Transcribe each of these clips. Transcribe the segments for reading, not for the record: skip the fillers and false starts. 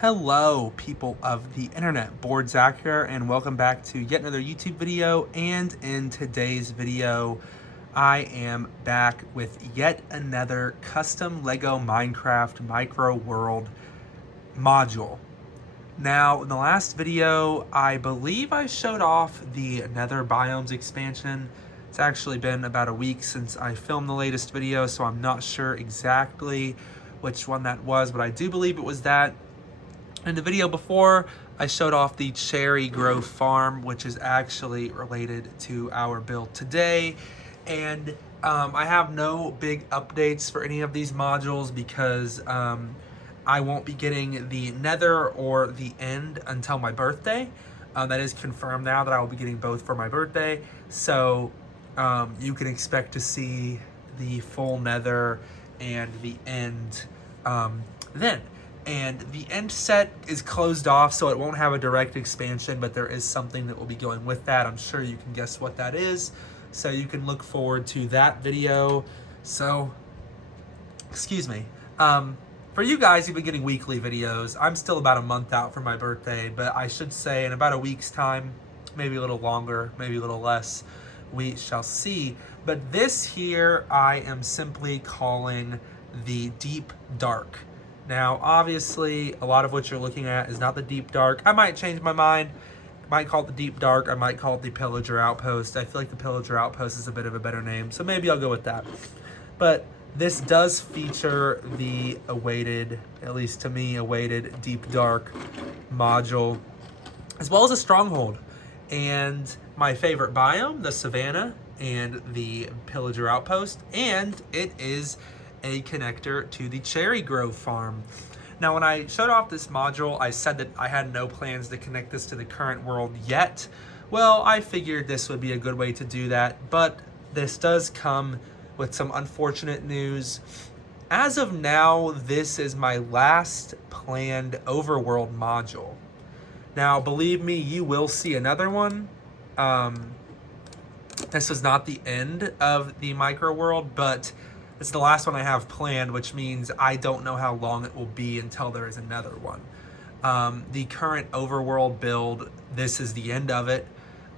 Hello, people of the internet. Board Zach here, and welcome back to yet another YouTube video. And in today's video, I am back with yet another custom Lego Minecraft Micro World module. Now, in the last video, I believe I showed off the Nether Biomes expansion. It's actually been about a week since I filmed the latest video, so I'm not sure exactly which one that was, but I do believe it was that. In the video before, I showed off the Cherry Grove Farm, which is actually related to our build today. And I have no big updates for any of these modules because I won't be getting the Nether or the End until my birthday. That is confirmed now that I will be getting both for my birthday. So you can expect to see the full Nether and the End then. And the End set is closed off, so it won't have a direct expansion, but there is something that will be going with that. I'm sure you can guess what that is. So you can look forward to that video. So, excuse me. For you guys, you've been getting weekly videos. I'm still about a month out from my birthday, but I should say in about a week's time, maybe a little longer, maybe a little less, we shall see. But this here, I am simply calling the Deep Dark. Now, obviously, a lot of what you're looking at is not the Deep Dark. I might change my mind. I might call it the Deep Dark. I might call it the Pillager Outpost. I feel like the Pillager Outpost is a bit of a better name, so maybe I'll go with that. But this does feature the awaited, at least to me, awaited Deep Dark module, as well as a Stronghold. And my favorite biome, the Savannah, and the Pillager Outpost, and it is a connector to the Cherry Grove Farm. Now, when I showed off this module, I said that I had no plans to connect this to the current world yet. Well, I figured this would be a good way to do that, but this does come with some unfortunate news. As of now, this is my last planned Overworld module. Now, believe me, you will see another one. This is not the end of the micro world, but it's the last one I have planned, which means I don't know how long it will be until there is another one. The current Overworld build, this is the end of it.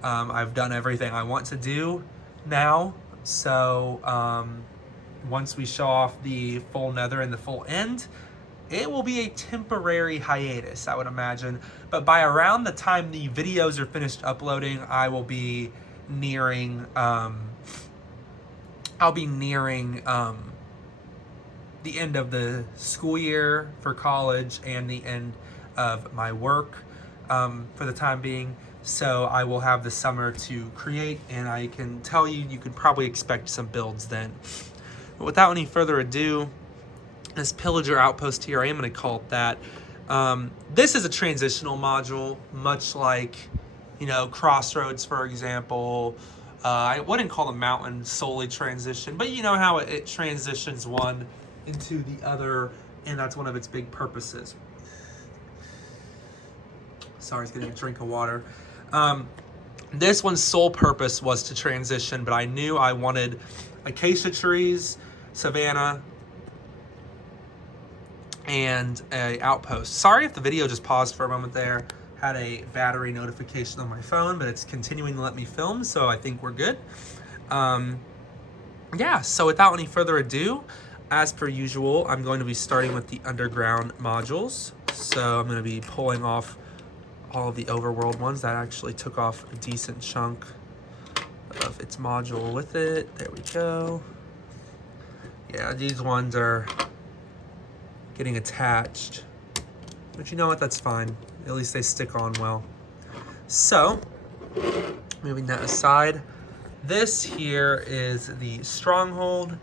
I've done everything I want to do now. So once we show off the full Nether and the full End, it will be a temporary hiatus, I would imagine. But by around the time the videos are finished uploading, I will be nearing the end of the school year for college and the end of my work for the time being. So I will have the summer to create, and I can tell you, you can probably expect some builds then. But without any further ado, this Pillager Outpost here, I am going to call it that. This is a transitional module, much like, you know, Crossroads, for example. I wouldn't call the mountain solely transition, but you know how it transitions one into the other, and that's one of its big purposes. Sorry, I was getting a drink of water. This one's sole purpose was to transition, but I knew I wanted acacia trees, Savannah, and a outpost. Sorry if the video just paused for a moment there. Had a battery notification on my phone, but it's continuing to let me film, so I think we're good. Yeah, so without any further ado, as per usual, I'm going to be starting with the underground modules. So I'm going to be pulling off all of the overworld ones. That actually took off a decent chunk of its module with it. There we go. Yeah, these ones are getting attached, but you know what, that's fine. At least they stick on well. So, moving that aside, this here is the Stronghold,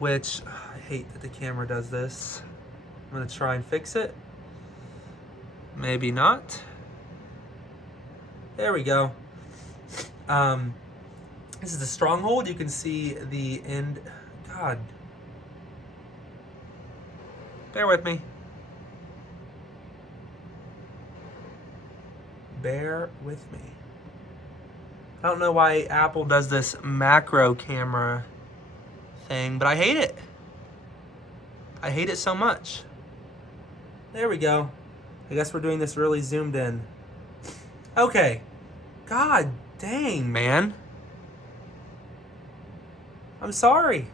which I hate that the camera does this. I'm gonna try and fix it. Maybe not. There we go. This is the Stronghold. You can see the end. God. Bear with me. Bear with me. I don't know why Apple does this macro camera thing, but I hate it. I hate it so much. There we go. I guess we're doing this really zoomed in. Okay. God dang, man. I'm sorry.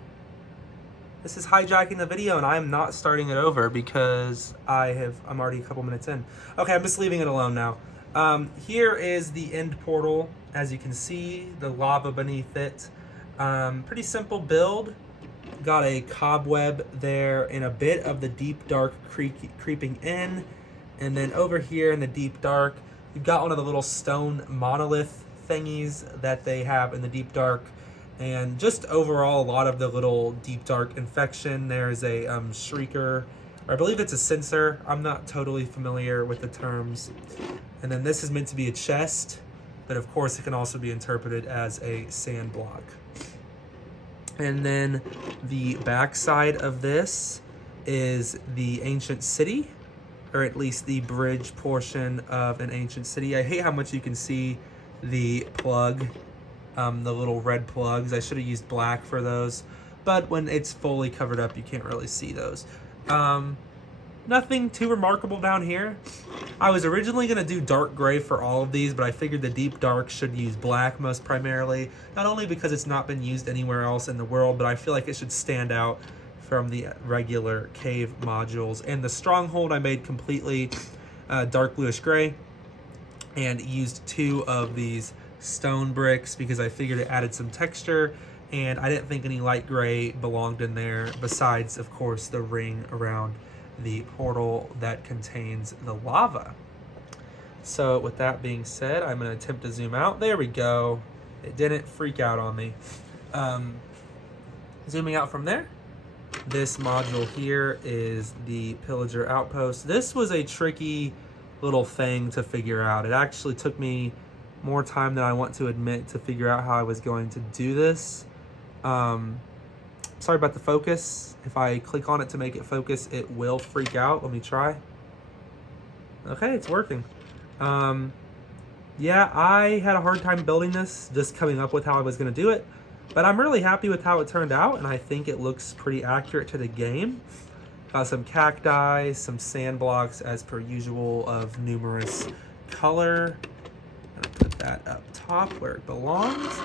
This is hijacking the video, and I am not starting it over because I'm already a couple minutes in. Okay, I'm just leaving it alone now. Here is the end portal. As you can see, the lava beneath it. Pretty simple build. Got a cobweb there and a bit of the deep dark creeping in. And then over here in the deep dark, you've got one of the little stone monolith thingies that they have in the deep dark. And just overall, a lot of the little deep dark infection. There's a shrieker, or I believe it's a sensor. I'm not totally familiar with the terms. And then this is meant to be a chest, but of course it can also be interpreted as a sand block. And then the back side of this is the ancient city, or at least the bridge portion of an ancient city. I hate how much you can see the plug. The little red plugs. I should have used black for those, but when it's fully covered up, you can't really see those. Nothing too remarkable down here. I was originally going to do dark gray for all of these, but I figured the deep dark should use black most primarily, not only because it's not been used anywhere else in the world, but I feel like it should stand out from the regular cave modules. And the Stronghold I made completely dark bluish gray, and used 2 of these stone bricks because I figured it added some texture, and I didn't think any light gray belonged in there, besides of course the ring around the portal that contains the lava. So with that being said, I'm going to attempt to zoom out. There we go. It didn't freak out on me. Zooming out from there, this module here is the Pillager Outpost. This was a tricky little thing to figure out. It actually took me more time than I want to admit to figure out how I was going to do this. Sorry about the focus. If I click on it to make it focus, it will freak out. Let me try. Okay, it's working. Yeah, I had a hard time building this, just coming up with how I was going to do it, but I'm really happy with how it turned out, and I think it looks pretty accurate to the game. Got some cacti, some sand blocks as per usual of numerous color. Put that up top where it belongs.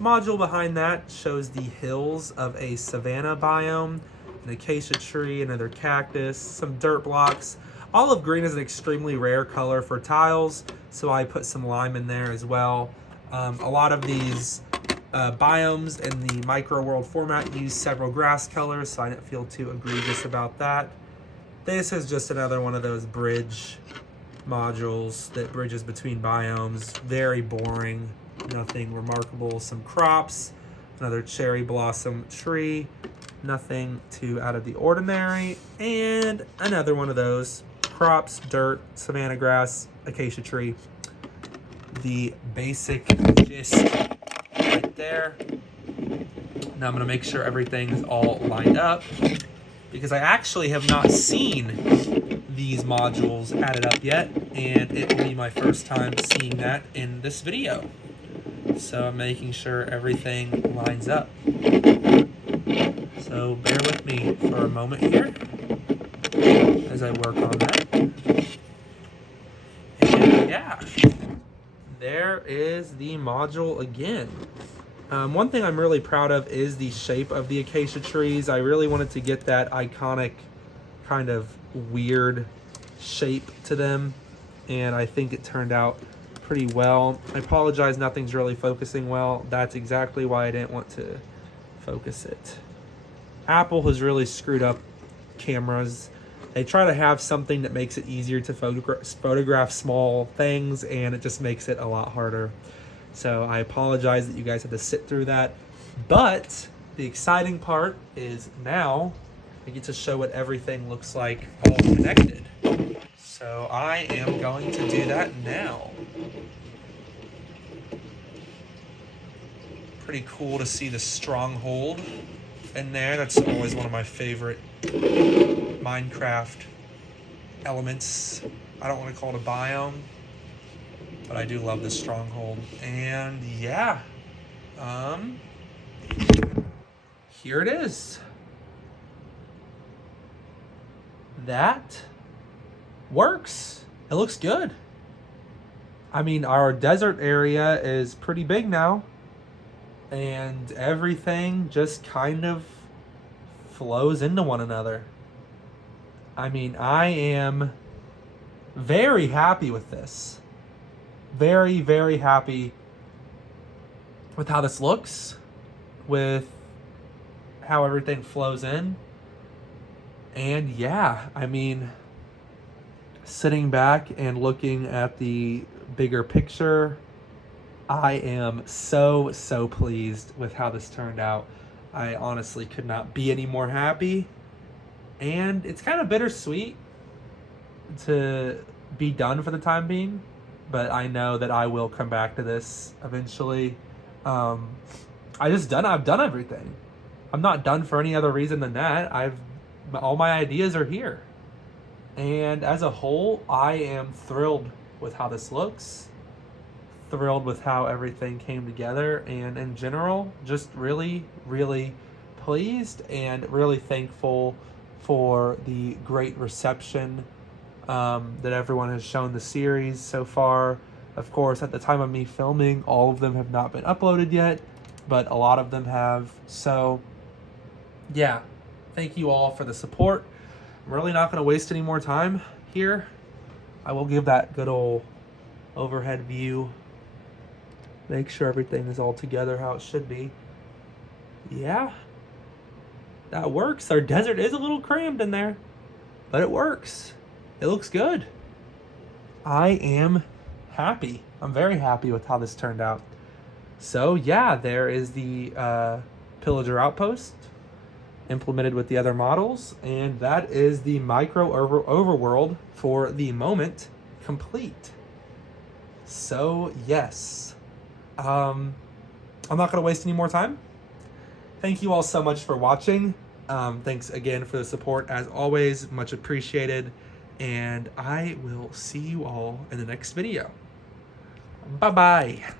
Module behind that shows the hills of a savanna biome, an acacia tree, another cactus, some dirt blocks. Olive green is an extremely rare color for tiles, so I put some lime in there as well. A lot of these biomes in the micro world format use several grass colors, so I didn't feel too egregious about that. This is just another one of those bridge modules that bridges between biomes. Very boring, nothing remarkable. Some crops, another cherry blossom tree, nothing too out of the ordinary, and another one of those crops, dirt, savanna grass, acacia tree. The basic gist right there. Now I'm going to make sure everything is all lined up, because I actually have not seen these modules added up yet, and it will be my first time seeing that in this video. So I'm making sure everything lines up. So bear with me for a moment here as I work on that. And yeah, there is the module again. One thing I'm really proud of is the shape of the acacia trees. I really wanted to get that iconic kind of weird shape to them, and I think it turned out pretty well. I apologize, nothing's really focusing well. That's exactly why I didn't want to focus it. Apple has really screwed up cameras. They try to have something that makes it easier to photograph small things, and it just makes it a lot harder. So I apologize that you guys had to sit through that. But the exciting part is now I get to show what everything looks like all connected. So I am going to do that now. Pretty cool to see the Stronghold in there. That's always one of my favorite Minecraft elements. I don't want to call it a biome, but I do love this Stronghold. And yeah, here it is. That works. It looks good. I mean, our desert area is pretty big now, and everything just kind of flows into one another. I mean, I am very happy with this. Very, very happy with how this looks, with how everything flows in. And yeah, I mean, sitting back and looking at the bigger picture, I am so, so pleased with how this turned out. I honestly could not be any more happy. And it's kind of bittersweet to be done for the time being, but I know that I will come back to this eventually. I've done everything. I'm not done for any other reason than that. All my ideas are here. And as a whole, I am thrilled with how this looks, thrilled with how everything came together, and in general, just really, really pleased and really thankful for the great reception that everyone has shown the series so far. Of course, at the time of me filming, all of them have not been uploaded yet, but a lot of them have. So, yeah, thank you all for the support. I'm really not going to waste any more time here. I will give that good old overhead view. Make sure everything is all together how it should be. Yeah, that works. Our desert is a little crammed in there, but it works. It looks good. I am happy. I'm very happy with how this turned out. So yeah, there is the Pillager Outpost implemented with the other models, and that is the micro overworld for the moment complete. So yes, I'm not going to waste any more time. Thank you all so much for watching. Thanks again for the support, as always, much appreciated, and I will see you all in the next video. Bye bye.